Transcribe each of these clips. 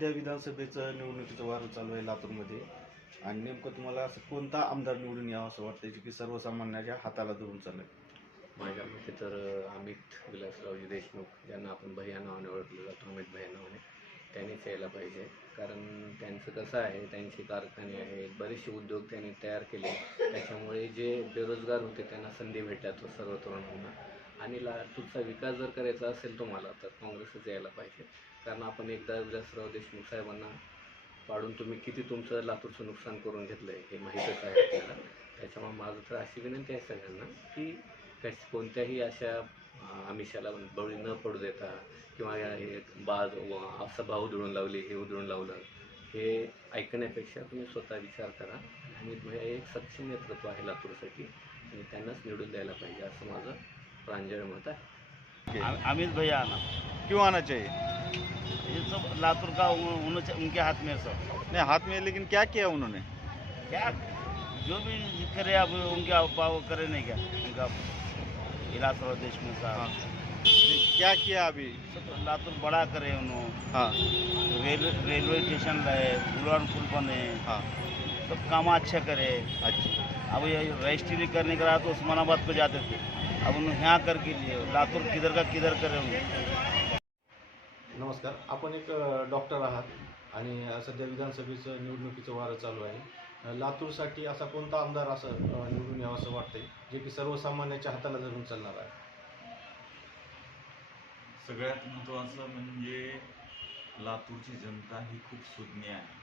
सध्या विधानसभेचं निवडणुकीचं वारं चालू आहे लातूरमध्ये. आणि नेमकं तुम्हाला असं कोणता आमदार निवडून यावं असं वाटतं जे की सर्वसामान्याच्या हाताला धरून चालेल माझ्या मते तर अमित विलासरावजी देशमुख यांना आपण भैया नावाने ओळखलं जातो अमित भैया नावाने. त्यांनीच यायला पाहिजे. कारण त्यांचं कसं आहे त्यांचे कारखाने आहेत बरेचसे उद्योग त्यांनी तयार केले. त्याच्यामुळे जे बेरोजगार होते त्यांना संधी भेटतात सर्व तरुणांना. आणि लातूरचा विकास जर करायचा असेल तुम्हाला तर काँग्रेसच यायला पाहिजे. कारण आपण एकदा विलासराव देशमुख साहेबांना पाडून तुम्ही किती तुमचं लातूरचं नुकसान करून घेतलं आहे हे माहीतच आहे आपल्याला. त्याच्यामुळे माझं तर अशी विनंती आहे सगळ्यांना की कश कोणत्याही अशा आमिषाला बळी न पडू देता किंवा या हे बाज भाऊ उधळून लावली हे उधळून लावलं हे ऐकण्यापेक्षा तुम्ही स्वतः विचार करा. आणि भैया एक सक्षम नेतृत्व आहे लातूरसाठी आणि त्यांनाच निवडून द्यायला पाहिजे असं माझं प्रांजळ मत आहे. अमित भैया आना. क्यों आना चाहिए? ये सब लातूर का उन- उन- उनके हाथ में सब। नहीं हाथ में लेकिन क्या किया उन्होंने? क्या? जो भी करे अब उनका पाव करे नहीं क्या? उनका इलासराव देशमुख साहब क्या किया अभी? लातूर बड़ा करे उन्होंने। हाँ। रेलवे रेलवे स्टेशन रहे उड़ान पुल बने। हाँ। सब काम अच्छे करे। अच्छा। अब ये रजिस्ट्री करने के बाद तो उस्मानाबाद को जाते थे। अब उन्होंने यहाँ करके लिए लातूर किधर का किधर करे उन्होंने। नमस्कार आपण एक डॉक्टर आहात आणि सध्या विधानसभेचं निवडणुकीचं वारं चालू आहे. लातूरसाठी असा कोणता आमदार असं निवडून यावं असं वाटतंय जे की सर्वसामान्याच्या हाताला धरून चालणार आहे? सगळ्यात महत्त्वाचं म्हणजे लातूरची जनता ही खूप सुज्ञ आहे.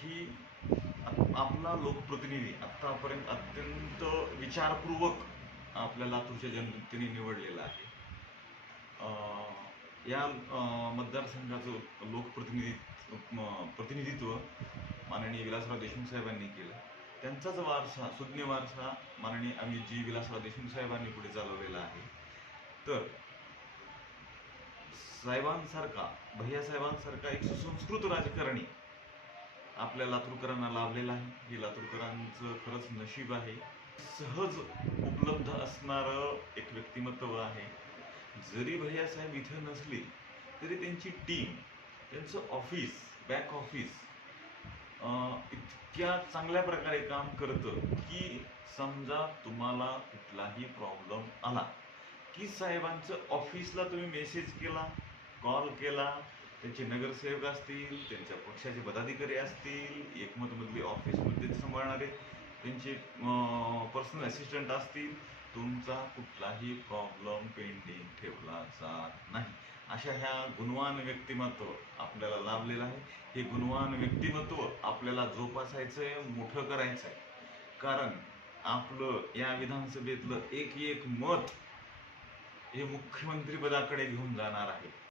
ही आपला लोकप्रतिनिधी आत्तापर्यंत अत्यंत विचारपूर्वक आपल्या लातूरच्या जनतेने निवडलेला आहे. अं, या मतदारसंघाचं लोकप्रतिनिधी प्रतिनिधित्व माननीय विलासराव देशमुख साहेबांनी केलं. त्यांचाच वारसा सुज्ञ वारसा माननीय अमितजी विलासराव देशमुख साहेबांनी पुढे चालवलेला आहे. तर साहेबांसारखा भैया साहेबांसारखा एक सुसंस्कृत राजकारणी आपल्या लातूरकरांना लाभलेला आहे. हे लातूरकरांचं खरंच नशीब आहे. सहज उपलब्ध असणारं एक व्यक्तिमत्व आहे. जरी भैया साहेब इथं नसली तरी त्यांची टीम त्यांचं ऑफिस बॅक ऑफिस इतक्या चांगल्या प्रकारे काम करतं की समजा तुम्हाला कुठलाही प्रॉब्लेम आला की साहेबांचं ऑफिसला तुम्ही मेसेज केला कॉल केला त्यांचे नगरसेवक असतील त्यांच्या पक्षाचे पदाधिकारी असतील एकमतमधले ऑफिसमध्ये सांभाळणारे त्यांचे पर्सनल असिस्टंट असतील तुमचा कुठलाही प्रॉब्लेम पेंडिंग ठेवला जात नाही. अशा ह्या गुणवान व्यक्तिमत्व आपल्याला लाभलेलं आहे. हे गुणवान व्यक्तिमत्व आपल्याला जोपासायचं आहे मोठं करायचं आहे कारण आपलं या विधानसभेतलं एक एक मत हे मुख्यमंत्रीपदाकडे घेऊन जाणार आहे.